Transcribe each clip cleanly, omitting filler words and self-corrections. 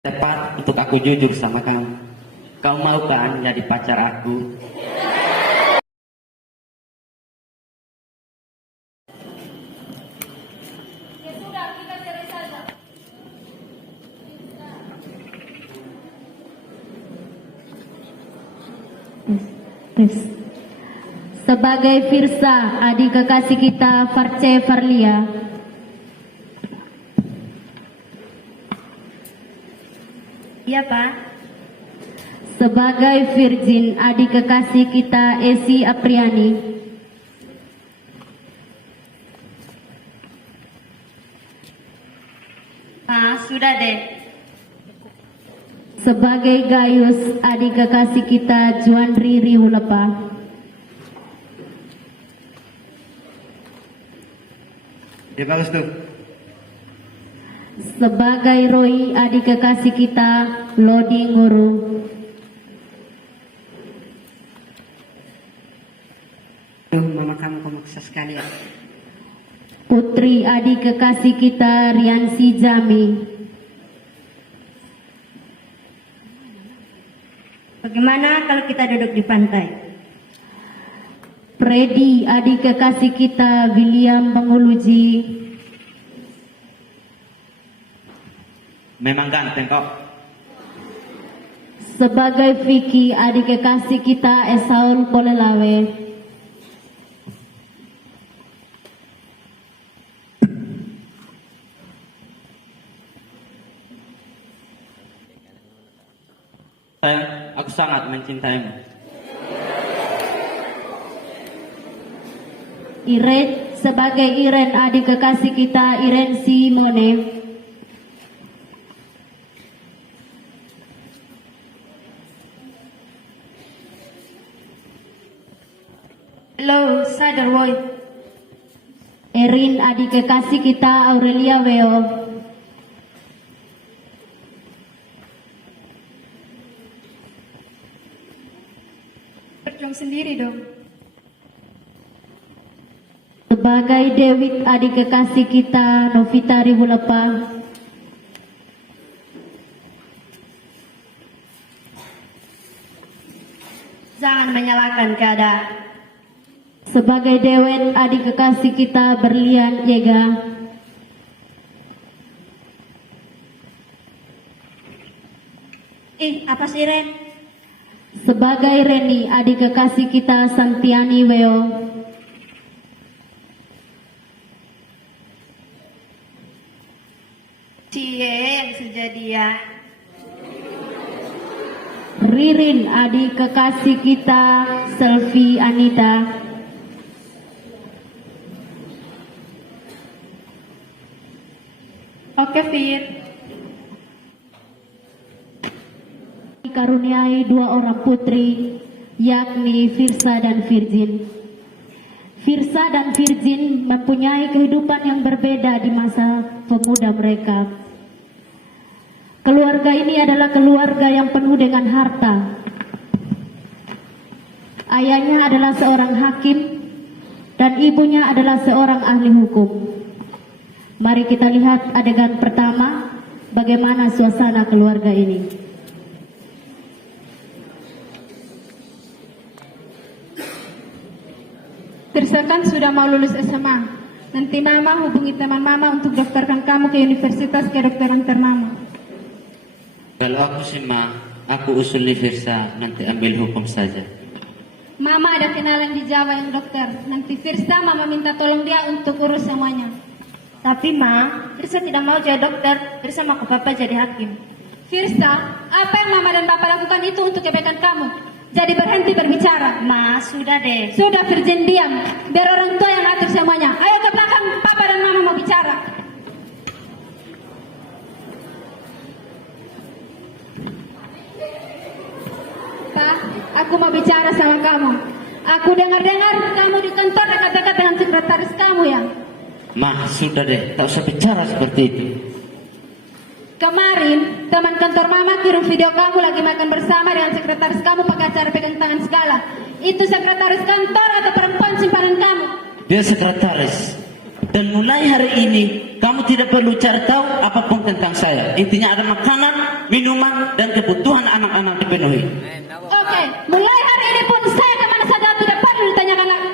Tepat untuk aku jujur sama kamu. Kau mau kan jadi pacar aku? Ya sudah, kita cerai saja. Tes. Sebagai Firsa, adik kekasih kita Farce Farlia. Iya, Pak. Sebagai Virgin, adik kekasih kita Esi Apriani. Sudah deh. Sebagai Gayus, adik kekasih kita Juandri Riulepa. Ya bagus tuh. Sebagai Roy, adik kekasih kita Lodi Nguru. Mama kamu memaksa sekali ya. Putri, adik kekasih kita Riansi Jami. Bagaimana kalau kita duduk di pantai? Freddy, adik kekasih kita William Penguluji. Memang ganteng kok. Sebagai Vicky, adik kekasih kita Esaul Polelawe. Sayang, aku sangat mencintaimu. Sebagai Iren, adik kekasih kita Iren Simone. Hello, saya Roy. Erin, adik kekasih kita Aurelia Weo. Berjuang sendiri dong. Sebagai Dewit, adik kekasih kita Novita Ribulepa. Jangan menyalahkan keadaan. Sebagai Dewen, adik kekasih kita Berlian Yega. Apa sih, Ren? Sebagai Reni, adik kekasih kita Santiani Weo. Cie yang sejadia. Ririn, adik kekasih kita Selvi Anita. Oke, Fir. Dikaruniai dua orang putri, yakni Firsa dan Virgin. Firsa dan Virgin mempunyai kehidupan yang berbeda di masa pemuda mereka. Keluarga ini adalah keluarga yang penuh dengan harta. Ayahnya adalah seorang hakim dan ibunya adalah seorang ahli hukum. Mari kita lihat adegan pertama, bagaimana suasana keluarga ini. Firsa kan sudah mau lulus SMA. Nanti mama hubungi teman mama untuk daftarkan kamu ke Universitas Kedokteran ternama. Kalau aku sih aku usul nih Firsa, nanti ambil hukum saja. Mama ada kenalan di Jawa yang dokter. Nanti Firsa mama minta tolong dia untuk urus semuanya. Tapi Firsa tidak mau jadi dokter. Firsa mau ke papa jadi hakim. Firsa, apa yang mama dan papa lakukan itu untuk kebaikan kamu. Jadi berhenti berbicara. Sudah deh. Sudah, Virgin, diam. Biar orang tua yang atur semuanya. Ayo ke belakang, papa dan mama mau bicara. Pak, aku mau bicara sama kamu. Aku dengar-dengar kamu di kantor dekat-dekat dengan sekretaris kamu ya. Sudah deh, tak usah bicara seperti itu. Kemarin teman kantor mama kirim video kamu lagi makan bersama dengan sekretaris kamu pakai acara pegang tangan segala. Itu sekretaris kantor atau perempuan simpanan kamu? Dia sekretaris. Dan mulai hari ini, kamu tidak perlu cari tahu apapun tentang saya. Intinya ada makanan, minuman, dan kebutuhan anak-anak dipenuhi. Oke, mulai hari ini pun saya kemana saja tidak perlu ditanyakan lagi.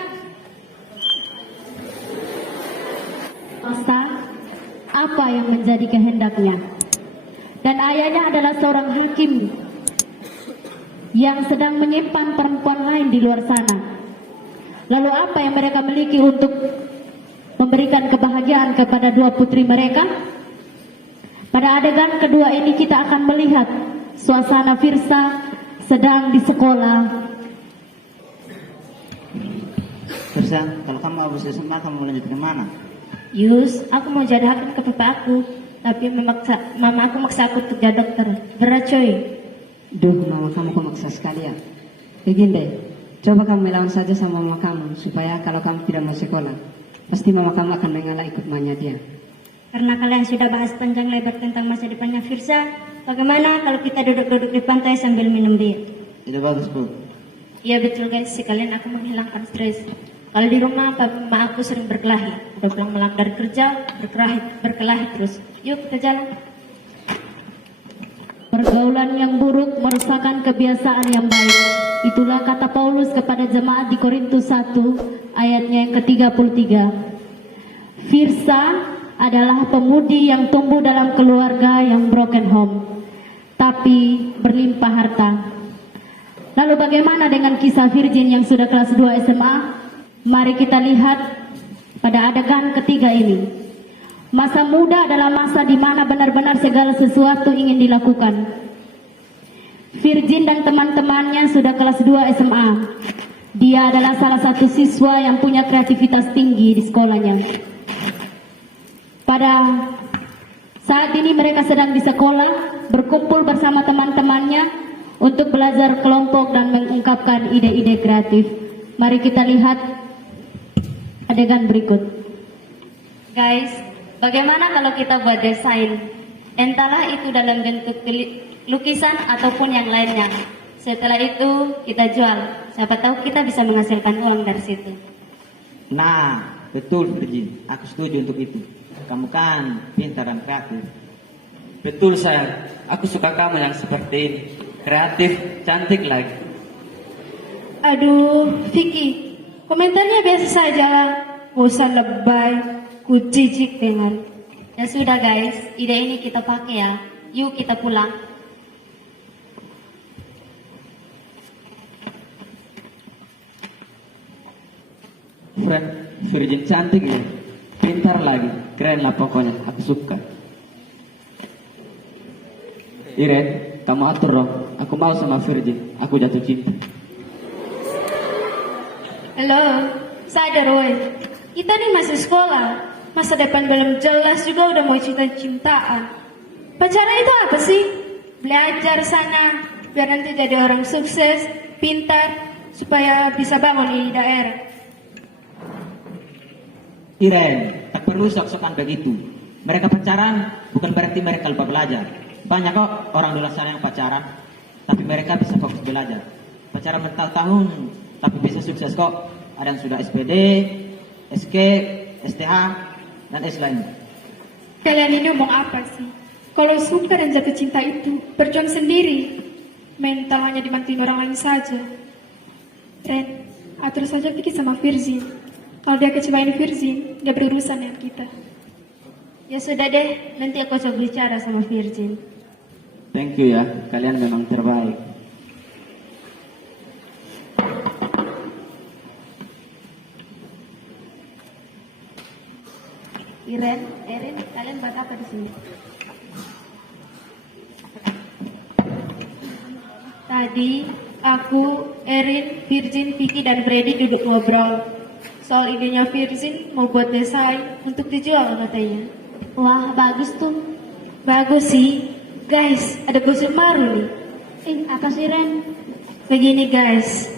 Masa apa yang menjadi kehendaknya. Dan ayahnya adalah seorang hakim yang sedang menyimpan perempuan lain di luar sana. Lalu apa yang mereka miliki untuk memberikan kebahagiaan kepada dua putri mereka? Pada adegan kedua ini kita akan melihat suasana Firsa sedang di sekolah. Firsa, kalau kamu habis SMA kamu mau lanjut ke mana? Yus, aku mau jadi hakim ke papa aku. Tapi mama aku maksa aku untuk jadi dokter. Berat coy. Duh, mama kamu kok maksa sekali ya. Begini deh, coba kamu melawan saja sama mama kamu, supaya kalau kamu tidak mau sekolah, pasti mama kamu akan mengalah ikut maunya dia. Karena kalian sudah bahas panjang lebar tentang masa depannya Firsa, bagaimana kalau kita duduk-duduk di pantai sambil minum bir? Itu bagus, Bu. Iya betul guys, sekalian aku menghilangkan stres. Kalau di rumah mama aku sering berkelahi, udah pulang malam dari kerja berkelahi terus. Yuk kita jalan. Pergaulan yang buruk merusakkan kebiasaan yang baik. Itulah kata Paulus kepada jemaat di Korintus 1 ayatnya yang ke-33. Firsa adalah pemudi yang tumbuh dalam keluarga yang broken home, tapi berlimpah harta. Lalu bagaimana dengan kisah Virgin yang sudah kelas 2 SMA? Mari kita lihat pada adegan ketiga ini. Masa muda adalah masa di mana benar-benar segala sesuatu ingin dilakukan. Virgin dan teman-temannya sudah kelas 2 SMA. Dia adalah salah satu siswa yang punya kreativitas tinggi di sekolahnya. Pada saat ini mereka sedang di sekolah, berkumpul bersama teman-temannya untuk belajar kelompok dan mengungkapkan ide-ide kreatif. Mari kita lihat adegan berikut. Guys, bagaimana kalau kita buat desain? Entahlah itu dalam bentuk lukisan ataupun yang lainnya. Setelah itu kita jual. Siapa tahu kita bisa menghasilkan uang dari situ. Nah, betul Virgin. Aku setuju untuk itu. Kamu kan pintar dan kreatif. Betul sayang, aku suka kamu yang seperti ini. Kreatif, cantik lagi. Aduh, Vicky, komentarnya biasa saja lah. Gak usah lebay, ku jijik dengan. Ya sudah guys, ide ini kita pakai ya. Yuk kita pulang. Friend, Virgin cantik ya. Pintar lagi. Keren lah pokoknya. Aku suka. Iren, kamu atur dong. Aku mau sama Virgin. Aku jatuh cinta. Halo, sadar woy. Kita nih masih sekolah. Masa depan belum jelas juga udah mau cinta-cintaan. Pacaran itu apa sih? Belajar sana, biar nanti jadi orang sukses, pintar, supaya bisa bangun di daerah. Iren, tak perlu sok-sokan begitu. Mereka pacaran bukan berarti mereka lupa belajar. Banyak kok orang di luar sana yang pacaran, tapi mereka bisa fokus belajar. Pacaran bertahun-tahun, tapi bisa sukses kok. Ada yang sudah SPD, SK, STH, dan S lainnya. Kalian ini ngomong apa sih? Kalau suka dan jatuh cinta itu, berjuang sendiri. Mental hanya dibantuin orang lain saja. Ren, atur saja Vicky sama Virgin. Kalau dia kecewain Virgin, dia berurusan dengan kita. Ya sudah deh, nanti aku coba bicara sama Virgin. Thank you ya, kalian memang terbaik. Erin, kalian buat apa di sini? Tadi aku, Erin, Virgin, Vicky, dan Freddy duduk ngobrol soal idenya Virgin mau buat desain untuk dijual katanya. Wah, bagus tuh. Bagus sih. Guys, ada gosip baru nih. Apa sih, Ren? Begini guys.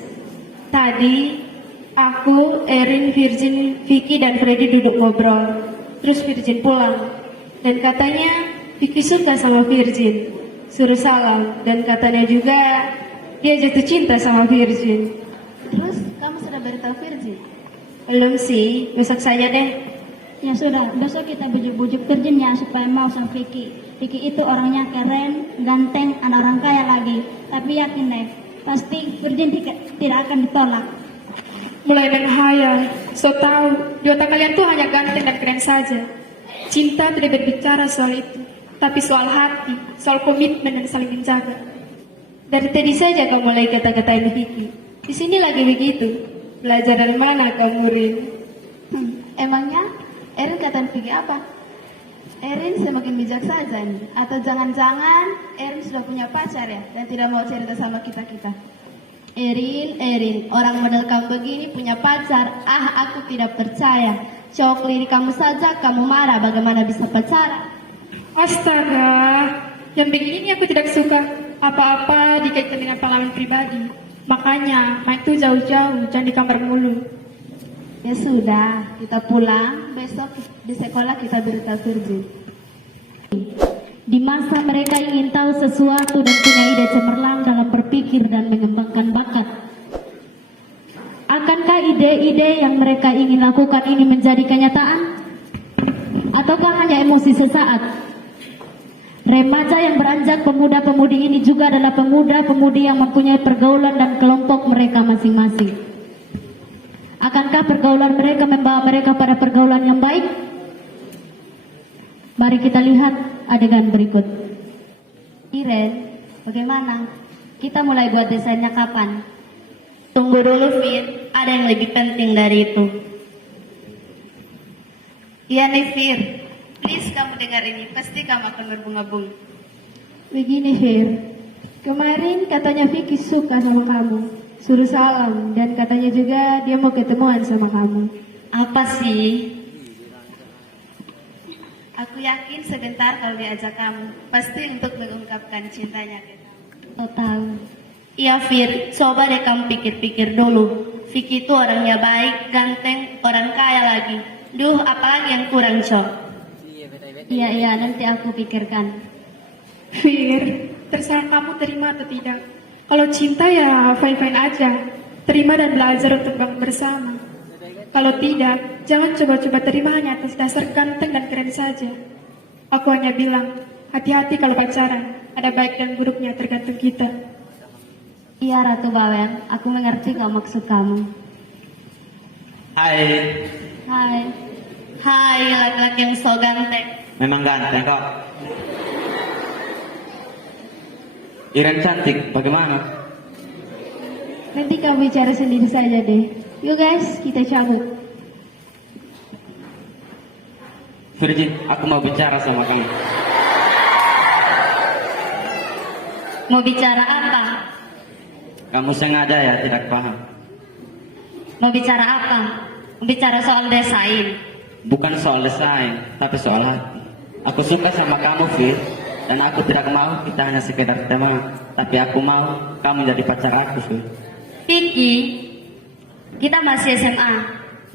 Tadi aku, Erin, Virgin, Vicky, dan Freddy duduk ngobrol. Terus Virgin pulang. Dan katanya Vicky suka sama Virgin. Suruh salam. Dan katanya juga dia jatuh cinta sama Virgin. Terus kamu sudah beritahu Virgin? Belum sih, besok saja deh. Ya sudah, besok kita bujuk-bujuk Virgin ya supaya mau sama Vicky. Vicky itu orangnya keren, ganteng, anak orang kaya lagi. Tapi yakin deh, pasti Virgin tidak akan ditolak. Mulai menghayal, so tahu di otak kalian tuh hanya ganteng dan keren saja. Cinta tidak berbicara soal itu, tapi soal hati, soal komitmen dan saling menjaga. Dari tadi saja kau mulai kata-katain Vicky. Di sini lagi begitu. Belajar dari mana kamu, Rin? Emangnya Erin katain Vicky apa? Erin semakin bijak saja nih. Atau jangan-jangan Erin sudah punya pacar ya dan tidak mau cerita sama kita-kita. Erin, orang model kamu begini punya pacar. Aku tidak percaya. Cowok lirik kamu saja kamu marah, bagaimana bisa pacaran? Astaga, yang begini aku tidak suka. Apa-apa dikaitkan dengan pengalaman pribadi. Makanya main tuh jauh-jauh, jangan di kamar mulu. Ya sudah, kita pulang. Besok di sekolah kita berita Virgin. Di masa mereka ingin tahu sesuatu dan punya ide cemerlang dalam berpikir dan mengembangkan bakat. Akankah ide-ide yang mereka ingin lakukan ini menjadi kenyataan? Ataukah hanya emosi sesaat? Remaja yang beranjak pemuda-pemudi ini juga adalah pemuda-pemudi yang mempunyai pergaulan dan kelompok mereka masing-masing. Akankah pergaulan mereka membawa mereka pada pergaulan yang baik? Mari kita lihat adegan berikut. Iren, bagaimana? Kita mulai buat desainnya kapan? Tunggu dulu, Fir. Ada yang lebih penting dari itu. Iya nih, Fir. Please kamu dengar ini. Pasti kamu akan berbunga-bunga. Begini, Fir. Kemarin katanya Vicky suka sama kamu. Suruh salam. Dan katanya juga dia mau ketemuan sama kamu. Apa sih? Aku yakin sebentar kalau diajak kamu. Pasti untuk mengungkapkan cintanya ke kamu. Oh tahu. Iya, Fir. Coba deh kamu pikir-pikir dulu. Vicky itu orangnya baik, ganteng, orang kaya lagi. Duh, apalagi yang kurang, Cok? Iya, nanti aku pikirkan. Fir, terserah kamu terima atau tidak. Kalau cinta ya fine-fine aja. Terima dan belajar untuk bangun bersama. Kalau tidak, jangan coba-coba terima hanya atas dasar ganteng dan keren saja. Aku hanya bilang, hati-hati kalau pacaran. Ada baik dan buruknya tergantung kita. Iya, Ratu Bawel. Aku mengerti kau maksud kamu. Hai, Hai. Hai, laki-laki yang so ganteng. memang ganteng kok. Iren cantik, bagaimana? Nanti kamu bicara sendiri saja deh. Yuk guys, kita cabut. Virgin, aku mau bicara sama kamu. Mau bicara apa? Kamu sengaja ya tidak paham. Mau bicara apa? Mau bicara soal desain. Bukan soal desain, tapi soal hati. Aku suka sama kamu, Fir. Dan aku tidak mau kita hanya sekedar teman. Tapi aku mau kamu jadi pacar aku, Fir. Vicky, kita masih SMA.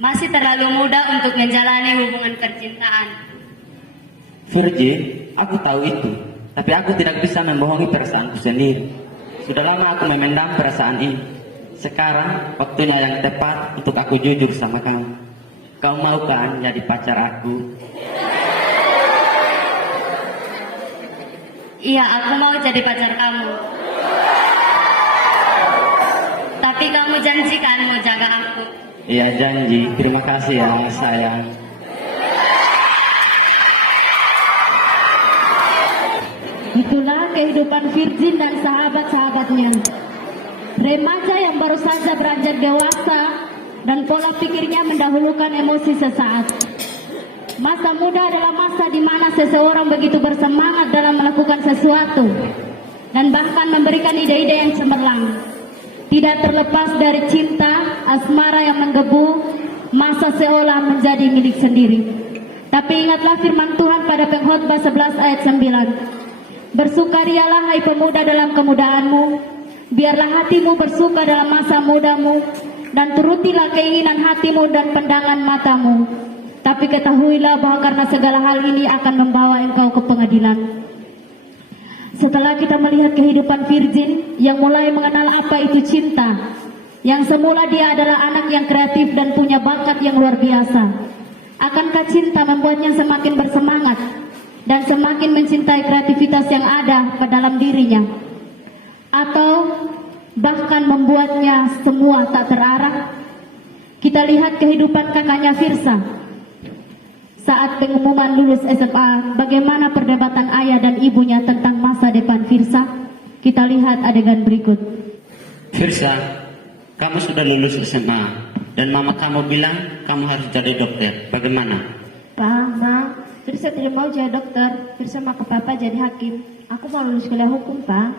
Masih terlalu muda untuk menjalani hubungan percintaan. Virgin, aku tahu itu. Tapi aku tidak bisa membohongi perasaanku sendiri. Sudah lama aku memendam perasaan ini. Sekarang waktunya yang tepat untuk aku jujur sama kamu. Kau mau kan jadi pacar aku? Iya, aku mau jadi pacar kamu. Tapi kamu janjikan mau jaga aku. Iya janji. Terima kasih ya sayang. Itulah kehidupan Virgin dan sahabat-sahabatnya. Remaja yang baru saja beranjak dewasa dan pola pikirnya mendahulukan emosi sesaat. Masa muda adalah masa di mana seseorang begitu bersemangat dalam melakukan sesuatu dan bahkan memberikan ide-ide yang cemerlang. Tidak terlepas dari cinta, asmara yang menggebu, masa seolah menjadi milik sendiri. Tapi ingatlah firman Tuhan pada Pengkhotbah 11 ayat 9. Bersukarialah hai pemuda dalam kemudaanmu, biarlah hatimu bersuka dalam masa mudamu, dan turutilah keinginan hatimu dan pandangan matamu. Tapi ketahuilah bahwa karena segala hal ini akan membawa engkau ke pengadilan. Setelah kita melihat kehidupan Virgin yang mulai mengenal apa itu cinta, yang semula dia adalah anak yang kreatif dan punya bakat yang luar biasa. Akankah cinta membuatnya semakin bersemangat dan semakin mencintai kreativitas yang ada pada dalam dirinya? Atau bahkan membuatnya semua tak terarah? Kita lihat kehidupan kakaknya Firsa. Saat pengumuman lulus SMA, bagaimana perdebatan ayah dan ibunya tentang masa depan Firsa? Kita lihat adegan berikut. Firsa, kamu sudah lulus SMA dan mama kamu bilang kamu harus jadi dokter. Bagaimana? Pa, Ma, Firsa tidak mau jadi dokter. Firsa mau ke papa jadi hakim. Aku mau lulus kuliah hukum, Pa.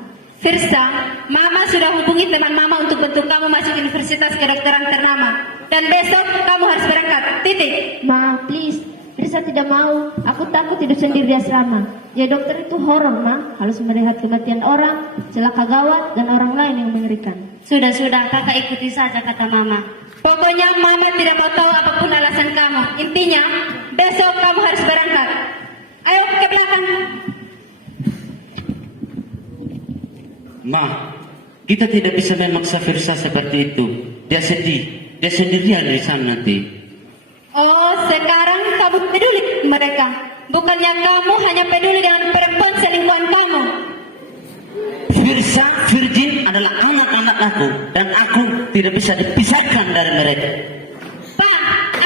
Firsa, mama sudah hubungi teman mama untuk bantu kamu masuk universitas kedokteran ternama. Dan besok kamu harus berangkat. Titik. Ma, please. Firsa tidak mau. Aku takut hidup sendiri di asrama. Jadi dokter itu horor, Ma. Harus melihat kematian orang, celaka gawat, dan orang lain yang mengerikan. Sudah, kakak ikuti saja kata mama. Pokoknya mama tidak mau tahu apapun alasan kamu. Intinya, besok kamu harus berangkat. Ayo ke belakang. Ma, kita tidak bisa memaksa Firsa seperti itu. Dia sedih. Dia sendirian di sana nanti. Oh, sekarang kamu peduli mereka. Bukannya kamu hanya peduli dengan perempuan selingkuhan kamu. Firsa, Virgin adalah anak-anak aku. Dan aku tidak bisa dipisahkan dari mereka. Pak,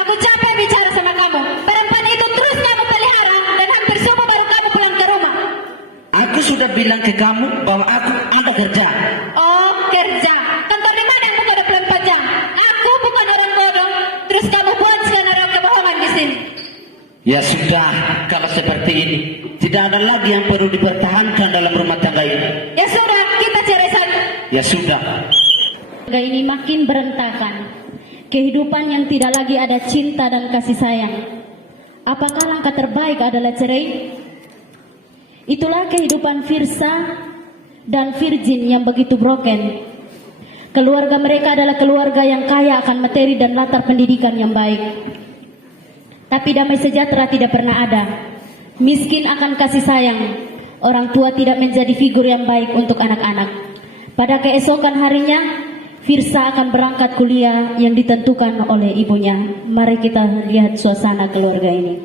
aku capek bicara sama kamu. Perempuan itu terus kamu pelihara. Dan hampir subuh baru kamu pulang ke rumah. Aku sudah bilang ke kamu bahwa aku ada kerja. Oh, kerja. Kantor di mana yang buka 24 jam? Aku bukan orang bodoh. Terus kamu buat skenario kebohongan di sini. Ya sudah, kalau seperti ini, tidak ada lagi yang perlu dipertahankan dalam rumah tangga ini. Ya sudah, kita cerai saja. Ya sudah. Keluarga ini makin berantakan. Kehidupan yang tidak lagi ada cinta dan kasih sayang. Apakah langkah terbaik adalah cerai? Itulah kehidupan Firsa dan Virgin yang begitu broken. Keluarga mereka adalah keluarga yang kaya akan materi dan latar pendidikan yang baik. Tapi damai sejahtera tidak pernah ada. Miskin akan kasih sayang. Orang tua tidak menjadi figur yang baik untuk anak-anak. Pada keesokan harinya, Firsa akan berangkat kuliah yang ditentukan oleh ibunya. Mari kita lihat suasana keluarga ini.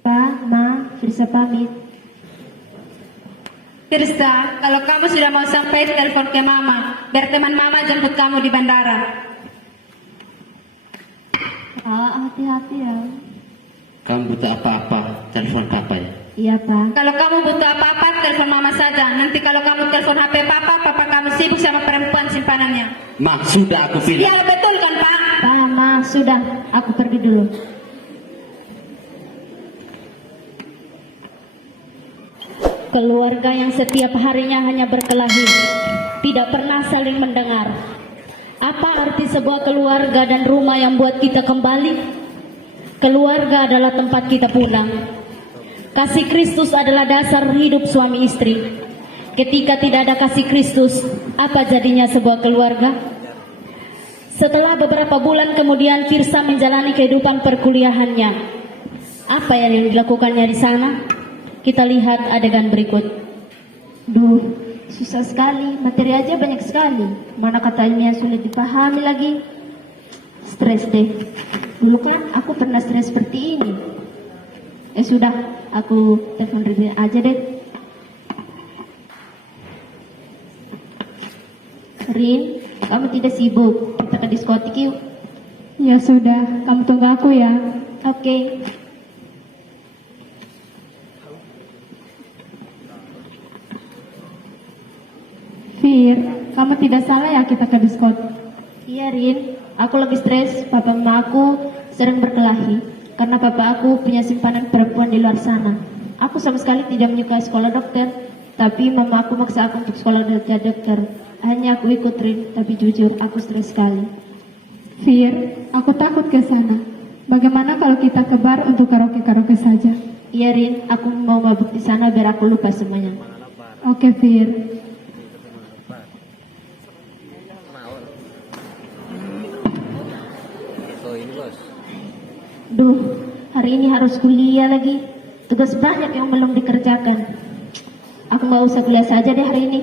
Pa, Ma, Firsa pamit. Firsa, kalau kamu sudah mau sampai, telepon ke mama. Biar teman mama jemput kamu di bandara. Hati-hati ya. Kamu butuh apa-apa, telepon papa ya. Iya, Pa. Kalau kamu butuh apa-apa, telepon mama saja. Nanti kalau kamu telepon HP papa kamu sibuk sama perempuan simpanannya. Ma, sudah aku bilang. Ya betul kan, Pak? Pa, Ma, sudah. Aku pergi dulu. Keluarga yang setiap harinya hanya berkelahi, tidak pernah saling mendengar. Apa arti sebuah keluarga dan rumah yang buat kita kembali? Keluarga adalah tempat kita pulang. Kasih Kristus adalah dasar hidup suami istri. Ketika tidak ada kasih Kristus, apa jadinya sebuah keluarga? Setelah beberapa bulan kemudian, Firsa menjalani kehidupan perkuliahannya. Apa yang dilakukannya di sana? Kita lihat adegan berikut. Duh, susah sekali. Materi aja banyak sekali. Mana kata ilmiah sulit dipahami lagi. Stres deh. Dulu kan aku pernah stres seperti ini. Sudah, aku telepon Ridin aja deh. Rin, kamu tidak sibuk. Kita ke diskotik yuk. Ya sudah, kamu tunggu aku ya. Oke. Fir, kamu tidak salah ya kita ke diskot. Iya Rin, aku lagi stres. Papa mama aku sering berkelahi karena papa aku punya simpanan perempuan di luar sana. Aku sama sekali tidak menyukai sekolah dokter, tapi mama aku maksa aku untuk sekolah dokter. Hanya aku ikut Rin, tapi jujur aku stres sekali. Fir, aku takut ke sana. Bagaimana kalau kita ke bar untuk karaoke saja? Iya Rin, aku mau mabuk di sana biar aku lupa semuanya. Oke Fir. Duh, hari ini harus kuliah lagi. Tugas banyak yang belum dikerjakan. Aku nggak usah kuliah saja deh hari ini.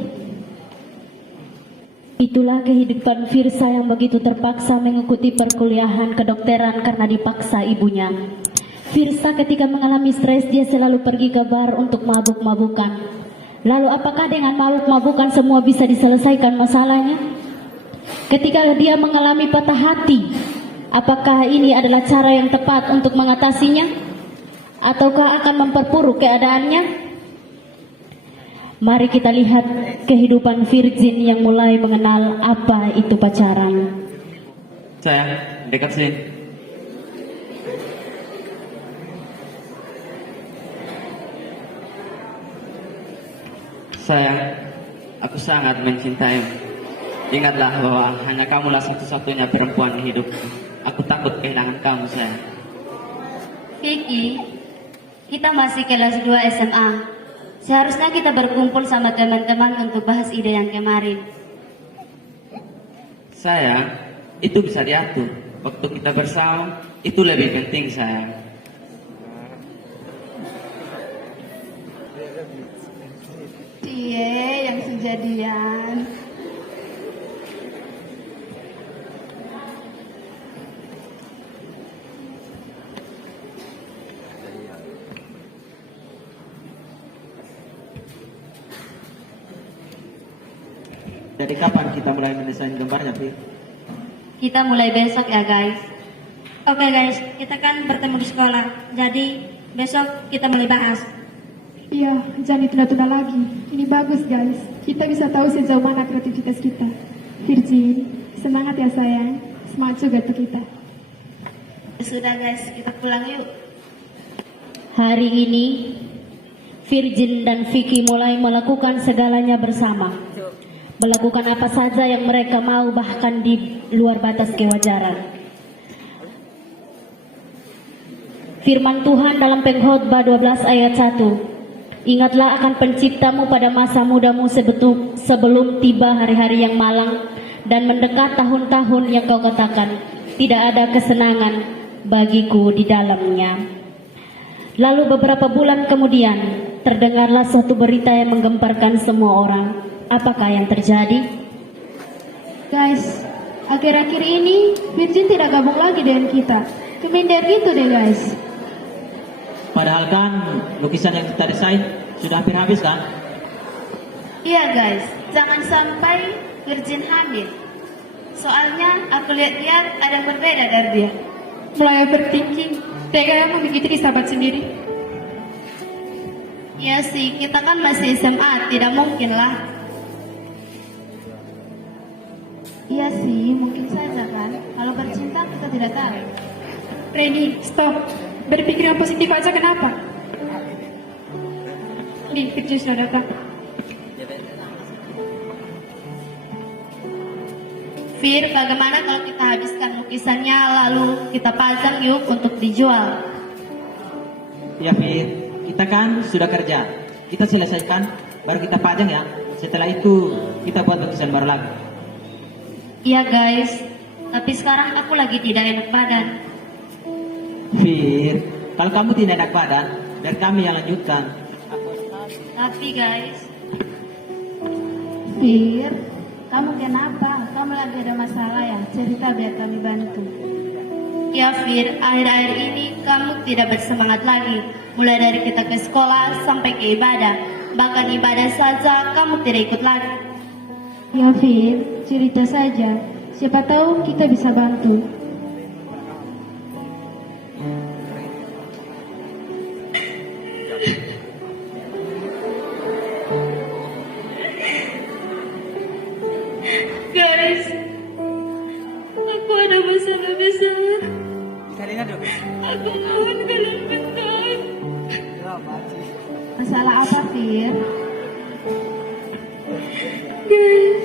Itulah kehidupan Firsa yang begitu terpaksa mengikuti perkuliahan kedokteran karena dipaksa ibunya. Firsa ketika mengalami stres dia selalu pergi ke bar untuk mabuk-mabukan. Lalu apakah dengan mabuk-mabukan semua bisa diselesaikan masalahnya? Ketika dia mengalami patah hati, apakah ini adalah cara yang tepat untuk mengatasinya? Ataukah akan memperburuk keadaannya? Mari kita lihat kehidupan Virgin yang mulai mengenal apa itu pacaran. Sayang, dekat sini. Sayang, aku sangat mencintaimu. Ingatlah bahwa hanya kamulah satu-satunya perempuan di hidupku. Aku takut kehilangan kamu, sayang. Vicky, kita masih kelas 2 SMA. Seharusnya kita berkumpul sama teman-teman untuk bahas ide yang kemarin. Sayang, itu bisa diatur. Waktu kita bersama, itu lebih penting, sayang. Cie yang sejadian. Dari kapan kita mulai mendesain gambarnya, Fir? Kita mulai besok ya guys. Oke guys, kita kan bertemu di sekolah. Jadi besok kita mulai bahas. Iya, jangan ditunda-tunda lagi. Ini bagus guys. Kita bisa tahu sejauh mana kreativitas kita. Virgin, semangat ya sayang. Semangat juga untuk kita. Sudah guys, kita pulang yuk. Hari ini Virgin dan Vicky mulai melakukan segalanya bersama. Melakukan apa saja yang mereka mau bahkan di luar batas kewajaran. Firman Tuhan dalam Pengkhotbah 12 ayat 1. Ingatlah akan penciptamu pada masa mudamu sebelum tiba hari-hari yang malang dan mendekat tahun-tahun yang kau katakan tidak ada kesenangan bagiku di dalamnya. Lalu beberapa bulan kemudian terdengarlah suatu berita yang menggemparkan semua orang. Apakah yang terjadi? Guys, akhir-akhir ini Virgin tidak gabung lagi dengan kita. Keminder gitu deh guys. Padahal kan lukisan yang kita desain sudah hampir habis kan? Iya guys, jangan sampai Virgin hamil. Soalnya aku lihat-lihat ada yang berbeda dari dia. Mulai overthinking. Tega yang memiliki sahabat sendiri. Iya sih, kita kan masih SMA, tidak mungkin lah. Iya sih, mungkin saja kan. Kalau bercinta kita tidak tahu. Reni, stop. Berpikir yang positif aja kenapa? Nih, Virgin sudah datang. Fir, bagaimana kalau kita habiskan lukisannya lalu kita pasang yuk untuk dijual? Ya Fir, kita kan sudah kerja. Kita selesaikan, baru kita pajang ya. Setelah itu kita buat lukisan baru lagi. Iya guys, tapi sekarang aku lagi tidak enak badan. Fir, kalau kamu tidak enak badan, dan kami yang lanjutkan. Tapi guys, Fir, kamu kenapa? Kamu lagi ada masalah ya? Cerita biar kami bantu. ya Fir, akhir-akhir ini kamu tidak bersemangat lagi. Mulai dari kita ke sekolah sampai ke ibadah. Bahkan ibadah saja kamu tidak ikut lagi. Ya Fir, cerita saja. Siapa tahu kita bisa bantu. Guys, aku ada masalah besar. Aku mohon kalian bentar. Masalah apa, Fir? Guys,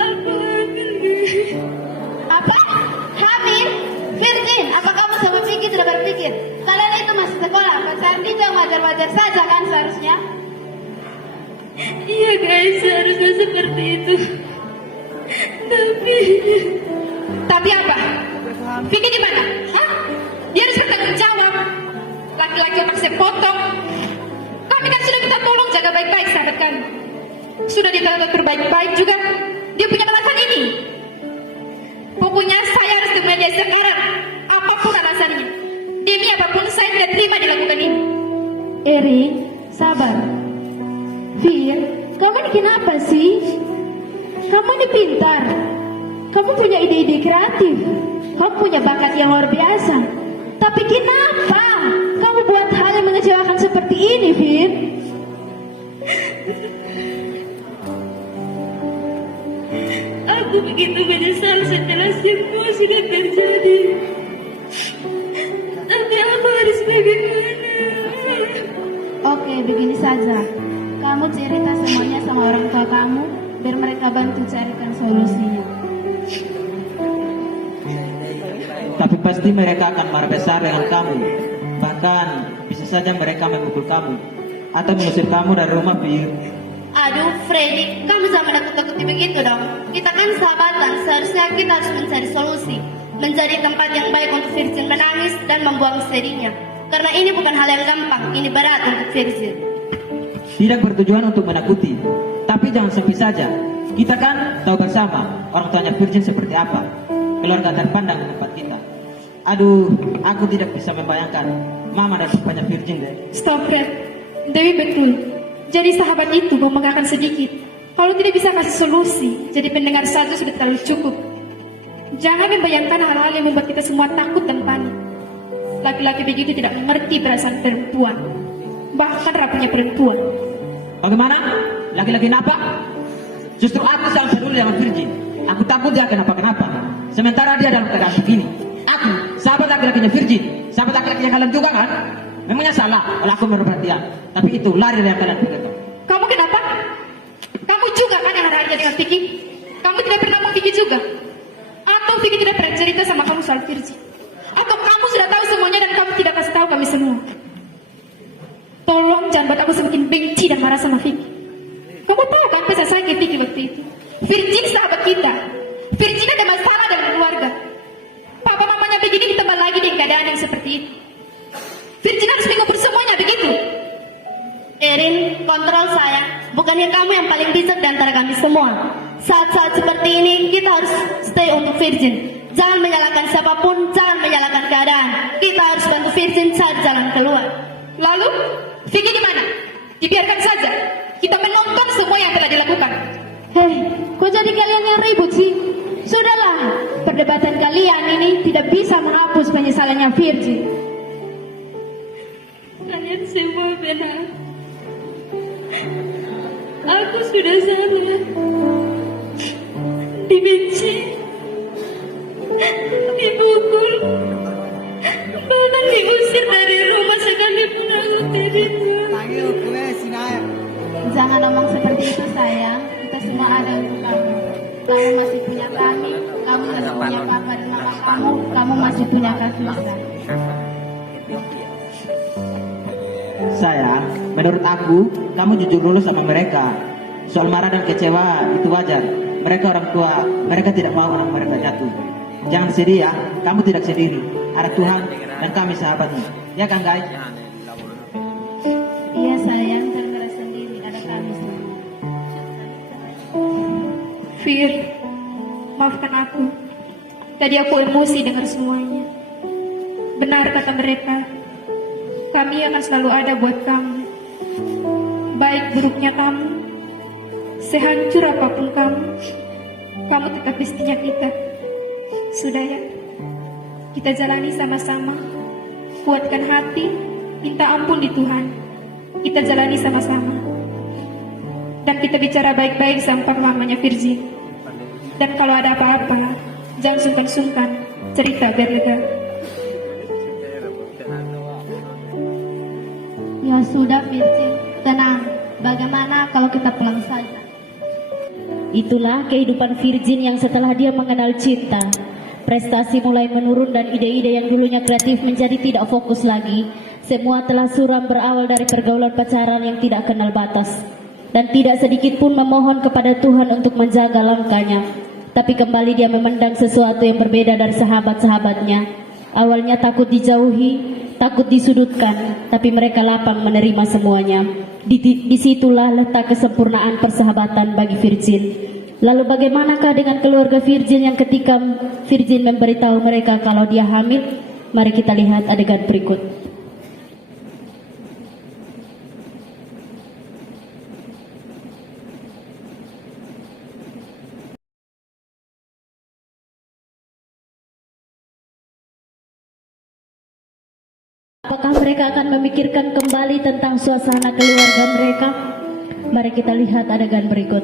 aku hamil. Apa? Hamil? Virgin, apa kamu sama Vicky sudah berpikir? Kalian itu masih sekolah, pacaran juga wajar-wajar saja kan seharusnya? Iya guys, seharusnya seperti itu. Tapi apa? Vicky di mana? Hah? Dia harus bertanggung jawab. laki-laki otak sepotong. Kami kan sudah minta tolong jaga baik-baik sahabat kami. Sudah diteratur baik-baik juga. Dia punya alasan ini. Pokoknya saya harus temui dia sekarang. Apapun alasannya. Demi apapun saya tidak terima dilakukan ini. Erin, sabar. Fir, kamu ini kenapa sih? Kamu ini pintar. Kamu punya ide-ide kreatif. Kamu punya bakat yang luar biasa. Tapi kenapa kamu buat hal yang mengecewakan seperti ini, Fir? Aku begitu menyesal setelah semua sudah terjadi. Tapi aku harus bagaimana? Oke, begini saja. Kamu cerita semuanya sama orang tua kamu, biar mereka bantu carikan solusinya. Tapi pasti mereka akan marah besar dengan kamu. Bahkan bisa saja mereka memukul kamu atau mengusir kamu dari rumah, Fir. Aduh, Freddy, kamu jangan menakut-takuti begitu dong. Kita kan sahabatan, seharusnya kita harus mencari solusi. Menjadi tempat yang baik untuk Virgin menangis dan membuang sedihnya. Karena ini bukan hal yang gampang, ini berat untuk Virgin. Tidak bertujuan untuk menakuti, tapi jangan sepi saja. Kita kan tahu bersama orang tuanya Virgin seperti apa. Keluarga terpandang di tempat kita. Aduh, aku tidak bisa membayangkan mama dan papanya Virgin deh. Stop, Fred. Dewi betul. Jadi sahabat itu membanggakan sedikit. Kalau tidak bisa kasih solusi, jadi pendengar saja sudah terlalu cukup. Jangan membayangkan hal-hal yang membuat kita semua takut dan panik. Laki-laki begitu tidak mengerti perasaan perempuan, bahkan rapuhnya perempuan. Bagaimana? Laki-laki kenapa? Justru aku sangat peduli dengan Virgin. Aku takut dia kenapa-kenapa. Sementara dia dalam keadaan begini. Aku, sahabat laki-lakinya Virgin, sahabat laki-lakinya kalian juga kan? Memangnya salah kalau aku berperhatian. Tapi itu lari dari yang kalian pikirkan. Kamu kenapa? Kamu juga kan yang hari-hari dengan Vicky? Kamu tidak pernah mau Vicky juga? Atau Vicky tidak pernah cerita sama kamu soal Virgin? Atau kamu sudah tahu semuanya dan kamu tidak kasih tahu kami semua? Tolong jangan buat aku semakin benci dan marah sama Vicky. Kamu tahu kan pesan saya ke Vicky waktu itu? Virgin sahabat kita. Virgin ada masalah dengan keluarga. Papa mamanya begini ditambah lagi dengan keadaan yang seperti itu. Virgin harus mengubur semuanya begitu. Erin, kontrol saya. Bukannya kamu yang paling bijak di antara kami semua. Saat-saat seperti ini, kita harus stay untuk Virgin. Jangan menyalahkan siapapun, jangan menyalahkan keadaan. Kita harus bantu Virgin cari jalan keluar. Lalu, Vicky di mana? Dibiarkan saja. Kita menonton semua yang telah dilakukan. Hei, kok jadi kalian yang ribut sih? Sudahlah, perdebatan kalian ini tidak bisa menghapus penyesalannya Virgin. Kalian semua benar. Aku sudah salah. Dibenci, dipukul, bahkan diusir dari rumah sekalipun aku terima. Jangan ngomong seperti itu sayang. Kita semua ada untuk kamu. Kamu masih punya kami. Kamu masih punya papa dan mama kamu. Kamu masih punya Kak Firsa. Sayang, menurut aku, kamu jujur dulu sama mereka. Soal marah dan kecewa, itu wajar. Mereka orang tua, mereka tidak mau anak mereka jatuh. Jangan sedih ya, kamu tidak sendiri. Ada Tuhan dan kami sahabatnya. Ya kan guys? Iya sayang, jangan merasa sendiri. Ada kami semua. Fir, maafkan aku. Tadi aku emosi dengar semuanya. Benar kata mereka, kami akan selalu ada buat kamu. Baik buruknya kamu, sehancur apapun kamu tetap istrinya kita. Sudah ya, kita jalani sama-sama. Kuatkan hati, minta ampun di Tuhan. Kita jalani sama-sama. Dan kita bicara baik-baik sama mamanya Virgin. Dan kalau ada apa-apa, jangan sungkan-sungkan cerita biar lega. Ya sudah Virgin, tenang. Bagaimana kalau kita pulang saja? Itulah kehidupan Virgin yang setelah dia mengenal cinta. Prestasi mulai menurun dan ide-ide yang dulunya kreatif menjadi tidak fokus lagi. Semua telah suram berawal dari pergaulan pacaran yang tidak kenal batas. Dan tidak sedikit pun memohon kepada Tuhan untuk menjaga langkahnya. Tapi kembali dia memandang sesuatu yang berbeda dari sahabat-sahabatnya. Awalnya takut dijauhi, takut disudutkan, tapi mereka lapang menerima semuanya. Disitulah letak kesempurnaan persahabatan bagi Virgin. Lalu bagaimanakah dengan keluarga Virgin yang ketika Virgin memberitahu mereka kalau dia hamil? Mari kita lihat adegan berikut. Apakah mereka akan memikirkan kembali tentang suasana keluarga mereka? Mari kita lihat adegan berikut.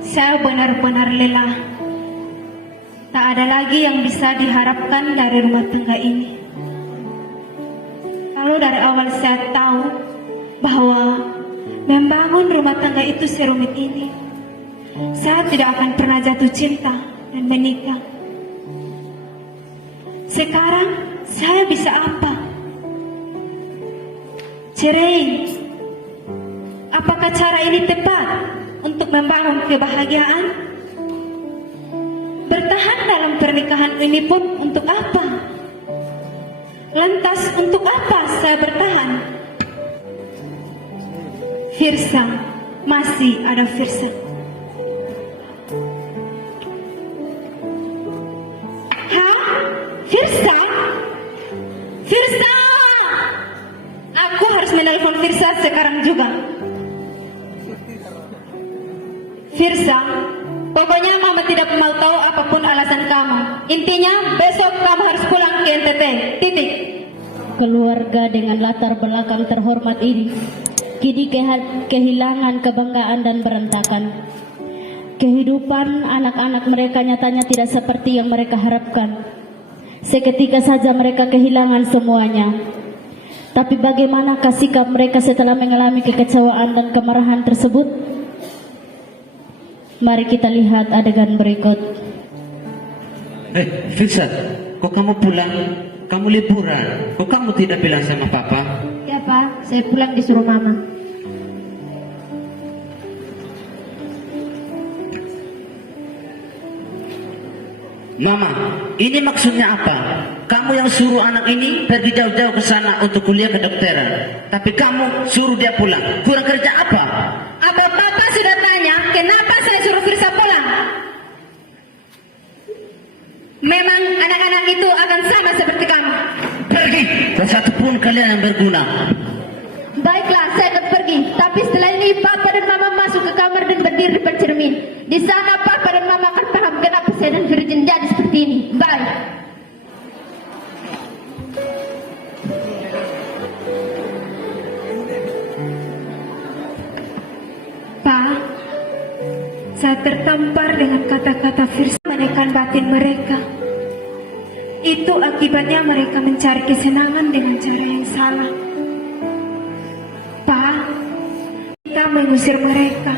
Saya benar-benar lelah. Tak ada lagi yang bisa diharapkan dari rumah tangga ini. Kalau dari awal saya tahu bahwa membangun rumah tangga itu serumit ini, saya tidak akan pernah jatuh cinta dan menikah. Sekarang saya bisa apa? Cerai. Apakah cara ini tepat untuk membangun kebahagiaan? Bertahan dalam pernikahan ini pun untuk apa? Lantas untuk apa saya bertahan? Firsa, masih ada Firsa. Firsa? Firsa! Aku harus menelpon Firsa sekarang juga. Firsa, pokoknya Mama tidak mau tahu apapun alasan kamu. Intinya besok kamu harus pulang ke NTT. Titik. Keluarga dengan latar belakang terhormat ini kini kehilangan kebanggaan dan berantakan. Kehidupan anak-anak mereka nyatanya tidak seperti yang mereka harapkan. Seketika saja mereka kehilangan semuanya. Tapi bagaimanakah sikap mereka setelah mengalami kekecewaan dan kemarahan tersebut? Mari kita lihat adegan berikut. Firsa, kok kamu pulang? Kamu liburan. Kok kamu tidak bilang sama papa? Ya Pak, saya pulang disuruh Mama. Mama, ini maksudnya apa? Kamu yang suruh anak ini pergi jauh-jauh ke sana untuk kuliah kedokteran, tapi kamu suruh dia pulang. Kurang kerja apa? Apa Papa sudah tanya kenapa saya suruh Firsa pulang? Memang anak-anak itu akan sama seperti kamu. Pergi, tak satu pun kalian yang berguna. Baiklah, saya akan pergi. Tapi setelah ini Papa dan Mama masuk ke kamar dan berdiri di cermin. Di sana Papa dan Mama akan paham kenapa saya dan Virgin jadi seperti ini. Bye. Pak, saya tertampar dengan kata-kata Firsa menekan batin mereka. Itu akibatnya mereka mencari kesenangan dengan cara yang salah. Pak, kita mengusir mereka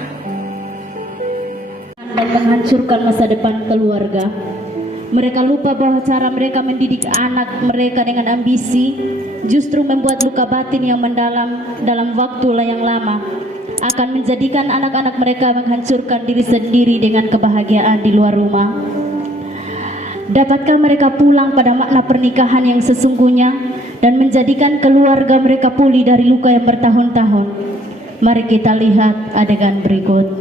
Dan menghancurkan masa depan keluarga. Mereka lupa bahwa cara mereka mendidik anak mereka dengan ambisi justru membuat luka batin yang mendalam dalam waktu yang lama, akan menjadikan anak-anak mereka menghancurkan diri sendiri dengan kebahagiaan di luar rumah. Dapatkah mereka pulang pada makna pernikahan yang sesungguhnya dan menjadikan keluarga mereka pulih dari luka yang bertahun-tahun? Mari kita lihat adegan berikut.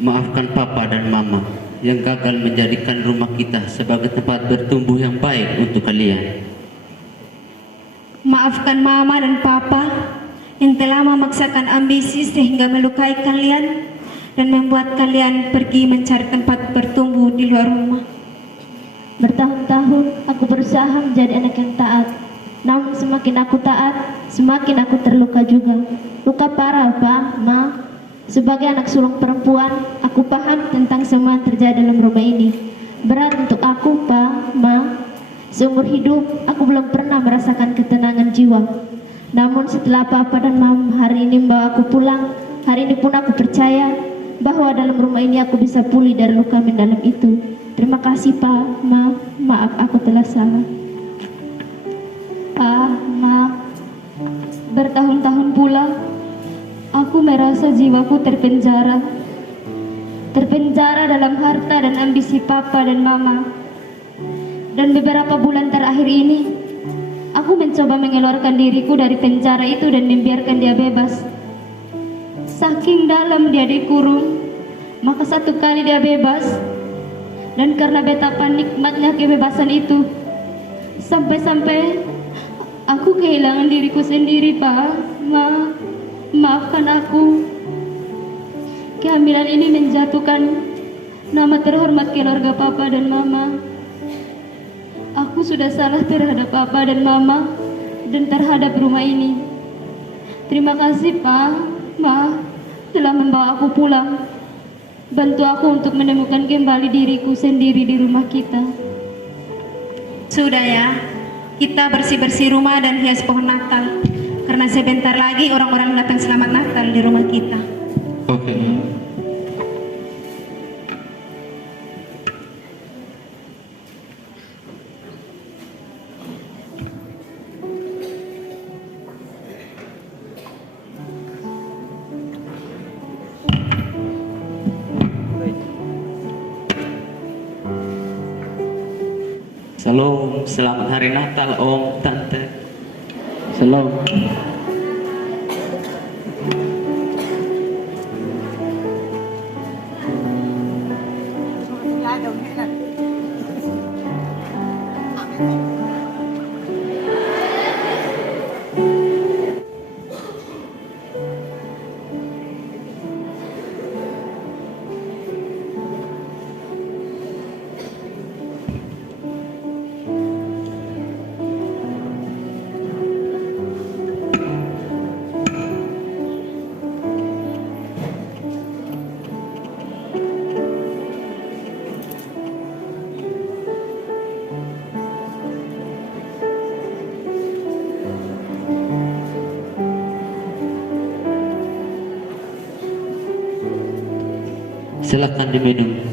Maafkan Papa dan Mama yang gagal menjadikan rumah kita sebagai tempat bertumbuh yang baik untuk kalian. Maafkan Mama dan Papa yang telah memaksakan ambisi sehingga melukai kalian dan membuat kalian pergi mencari tempat bertumbuh di luar rumah. Bertahun-tahun aku berusaha menjadi anak yang taat. Namun semakin aku taat, semakin aku terluka juga. Luka parah, Pak, Ma. Sebagai anak sulung perempuan, aku paham tentang semua yang terjadi dalam rumah ini. Berat untuk aku, Pak, Ma. Seumur hidup, aku belum pernah merasakan ketenangan jiwa. Namun setelah Papa dan Mam hari ini membawa aku pulang, hari ini pun aku percaya bahwa dalam rumah ini aku bisa pulih dari luka mendalam itu. Terima kasih, Pak, Ma. Maaf aku telah salah. Pak, Ma. Bertahun-tahun pula aku merasa jiwaku terpenjara. Terpenjara dalam harta dan ambisi Papa dan Mama. Dan beberapa bulan terakhir ini, aku mencoba mengeluarkan diriku dari penjara itu dan membiarkan dia bebas. Saking dalam dia dikurung, maka satu kali dia bebas. Dan karena betapa nikmatnya kebebasan itu, sampai-sampai aku kehilangan diriku sendiri, Pak. Maafkan aku. Kehamilan ini menjatuhkan nama terhormat keluarga Papa dan Mama. Aku sudah salah terhadap Papa dan Mama dan terhadap rumah ini. Terima kasih, Pak, Ma, telah membawa aku pulang. Bantu aku untuk menemukan kembali diriku sendiri di rumah kita. Sudah ya, kita bersih-bersih rumah dan hias pohon Natal. Karena sebentar lagi orang-orang datang selamat Natal di rumah kita. Oke. Shalom, selamat hari Natal Om, Tante. Shalom. Silakan diminum.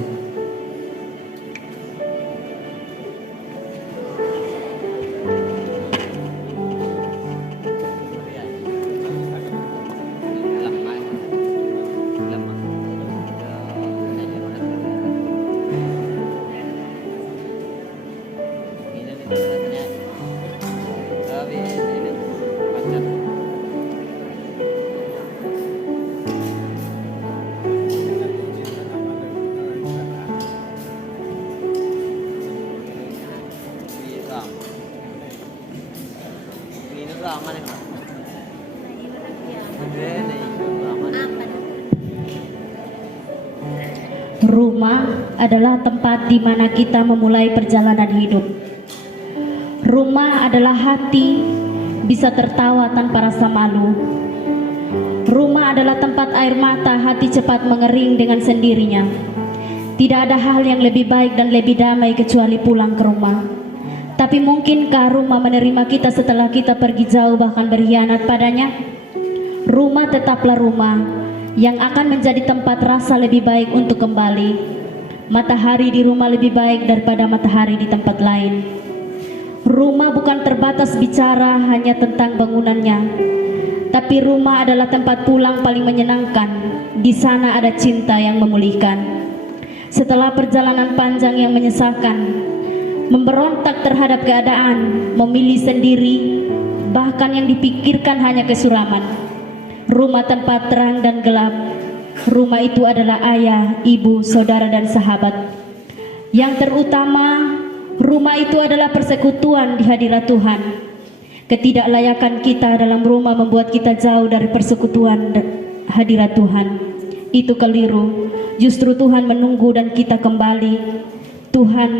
Rumah adalah tempat di mana kita memulai perjalanan hidup. Rumah adalah hati, bisa tertawa tanpa rasa malu. Rumah adalah tempat air mata hati cepat mengering dengan sendirinya. Tidak ada hal yang lebih baik dan lebih damai kecuali pulang ke rumah. Tapi mungkinkah rumah menerima kita setelah kita pergi jauh bahkan berkhianat padanya? Rumah tetaplah rumah yang akan menjadi tempat rasa lebih baik untuk kembali. Matahari di rumah lebih baik daripada matahari di tempat lain. Rumah bukan terbatas bicara hanya tentang bangunannya, tapi rumah adalah tempat pulang paling menyenangkan. Di sana ada cinta yang memulihkan. Setelah perjalanan panjang yang menyesakan, memberontak terhadap keadaan, memilih sendiri, bahkan yang dipikirkan hanya kesuraman. Rumah tempat terang dan gelap. Rumah itu adalah ayah, ibu, saudara dan sahabat. Yang terutama, rumah itu adalah persekutuan di hadirat Tuhan. Ketidaklayakan kita dalam rumah membuat kita jauh dari persekutuan hadirat Tuhan. Itu keliru. Justru Tuhan menunggu dan kita kembali. Tuhan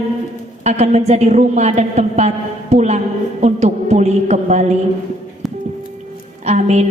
akan menjadi rumah dan tempat pulang untuk pulih kembali. Amin.